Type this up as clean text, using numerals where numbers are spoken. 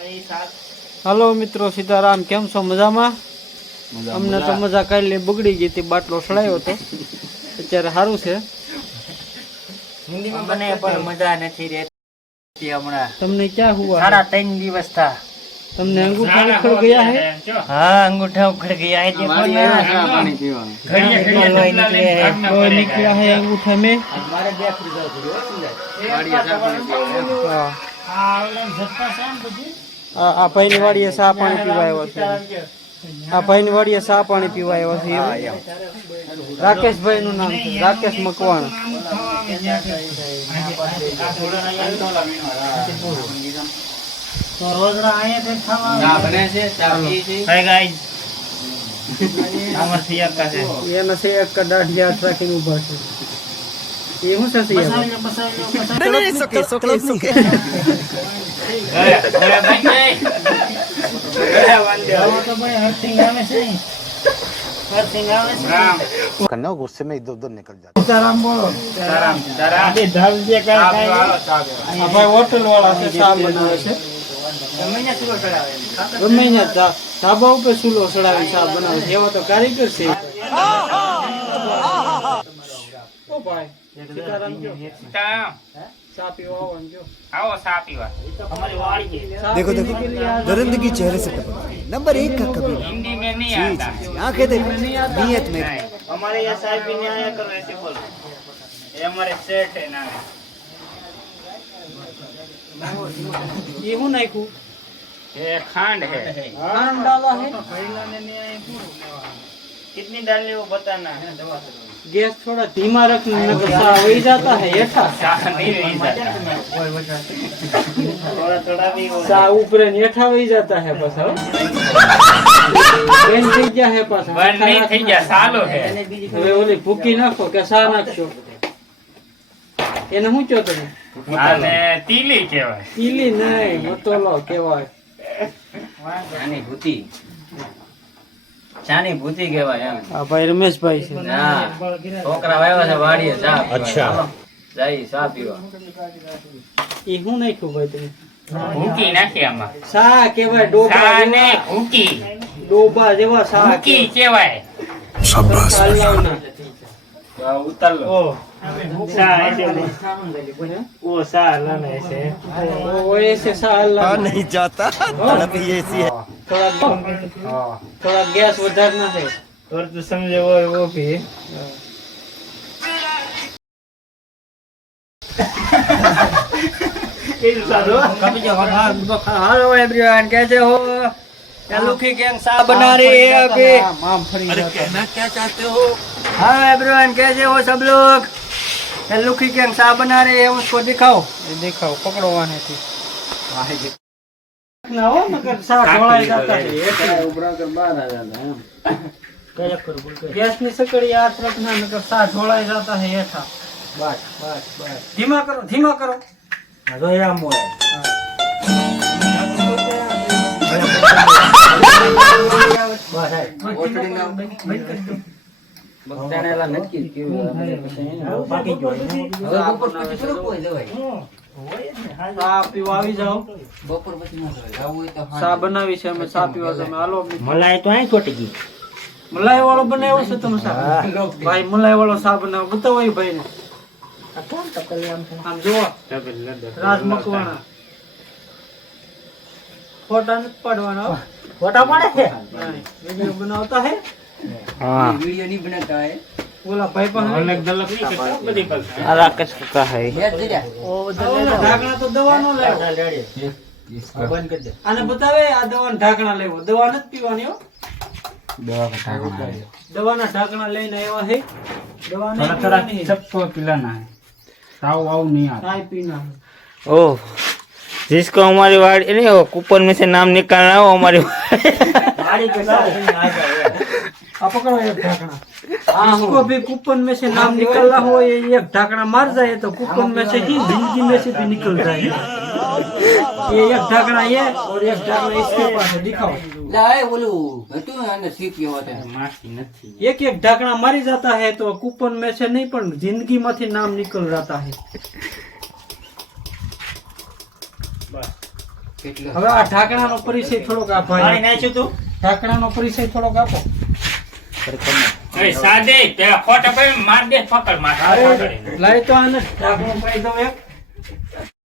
Hello मित्रों सीताराम केम छो मजा में अमने तो मजा काले बगड़ी गई थी बाटलो सड़ायो तो अत्यारे सारू छे हिंदी में बने पर मजा नहीं रहती हमरा तमने क्या हुआ सारा 3 दिवस था तमने अंगूठा उखड़ गया है हाँ अंगूठा उखड़ गया है देखो ना पानी पीवा लोही निकला है अंगूठा में हमारे देख आ भाई ने वाड़ी सा पानी पीवायो छे आ भाई ने वाड़ी सा पानी पीवायो छे राकेश भाई नु नाम छे राकेश मकवाण तो रोज आए थे खावा ना बने से चाबी से हाय गाइस हमर सिया का है ये न से एक का डाढ़िया ट्रैकिंग ऊपर से ये हूं से सिया नहीं सुके तो भाई हर सिंगा में से कन्या गुस्से में इधर उधर निकल जाता सीताराम बोलो सीताराम अभी ढाल दिया का भाई होटल वाला से साब बनावे छे महीना चूलो चढ़ावे महीना ढाबा ઉપર ચૂલો ચડાવી સાબ બનાવે છે એવો તો કારીગર છે ઓ ભાઈ सीताराम क्यों सीताराम सा पीवा आओ जो आओ सा पीवा हमारी वाड़ी है देखो देखो दरिंदगी चेहरे से टपक नंबर 1 का कभी हिंदी में नहीं आता आंखें देखो नियत में हमारे यहाँ साहब भी नहीं आया करो ऐसे बोलो ये हमारे सेठ है ना ये हूं नाखू ये खांड है खांड डाला है कितनी डालनी वो बताना है गैस थोड़ा धीमा रखना नकर सा हो जाता है ऐठा थोड़ा थोड़ा भी सा ऊपर ऐठा हो जाता है बस बेन થઈ ગયા है पास बन नहीं થઈ ગયા સાલો है હવે ઓલી ભૂકી નાખો કે સા નાખશો એને હું કયો તમે આને તીલી કહેવાય ઈલી નહીં મતોલો કહેવાય ચાની ભૂતી ચાની ભૂતી કહેવાય એમ આ ભાઈ રમેશ ભાઈ છે ના છોકરા આવ્યા છે વાડીએ ચા અચ્છા જઈ ચા પીવા ઈ હું નાખ્યું ભાઈ તમે ભૂકી નાખી આમાં સા કહેવાય ડોબા ચાને ભૂકી ડોબા જેવા સા ભૂકી કહેવાય शाबाश કાલાવના ઉતર લો ઓ सा ऐसे वो सा लाना ऐसे वो ऐसे सा अल्लाह नहीं जाता तड़प ही ऐसी है थोड़ा गैस વધારना है और तो समझे वो भी हेलो एवरीवन कैसे हो लुखी गैंग सा बना रही है अभी कहना क्या चाहते हो हाँ एवरीवन कैसे हो सब लोग लुखी गैंग सा बना रही है उसको दिखाओ ये दिखाओ पकड़ो वहां थी ना हो मगर सा ढोला जाता है उबरा कर बाहर आ जाता है क्या करो गैस ની સકડી હાથ રખના નકર सा ढोला जाता है ऐठा बस बस बस धीमा करो रोया मोए બગદાણેલા નક્કી કેવું બાકી જો હવે બપોર પછી થોડું કોઈ જવાય સા પીવા આવી જાઓ બપોર પછી ન જવાય જાવું હોય તો સા બનાવી છે અમે સા પીવા તમે હાલો મલાઈ તો અહીં છોટી ગઈ મલાઈ વાળો બનાવ્યો છે તમે સા ભાઈ મલાઈ વાળો સા બનાવો બતાવો એ ભાઈ ને આમ જુઓ રાજ મકવાણા फोटा नहीं पड़वाना ફોટા પાડે છે वीडियो बनाता है हां वीडियो नहीं बनाता है बोला भाई पर अलग दलक नहीं करता बड़ी करता है राकेश का है ओ ढाकना तो दवा नो ले बंद कर दे आने बतावे आ दवा ढाकना लेवो दवा नत पीवानी हो दवा का ढाकना दवा ना ढाकना लेने आया है दवा नहीं थोड़ा सबको पिलाना है ताव वाव नहीं आता चाय पीना है ओह जिसको हमारी वाड़ी नहीं हो कूपन में से नाम निकालना हो हमारी गाड़ी के साथ आ जाए आप पकड़ो एक ढाकना जिसको भी कूपन में से नाम निकलना हो ये एक ढाकना मार जाए तो कूपन में से ही जिंदगी में से भी निकल जाए ये एक ढाकना ये और एक ढाकना इसके पास है दिखाओ लाए बोलू हटू आने सीपी होते हैं मासी नहीं एक एक ढाकना मारी जाता है तो कूपन में से नहीं पर जिंदगी में नाम निकल जाता है હવે આ ઢાંકણાનો પરિચય થોડોક આપો. પાણી નાખ્યું તું ઢાંકણાનો પરિચય થોડોક આપો. અરે સાદે પેલા ખોટા ભાઈ માર દે પકડ માર લાય તો આને ઢાંકણું પાઈ દઉં એક.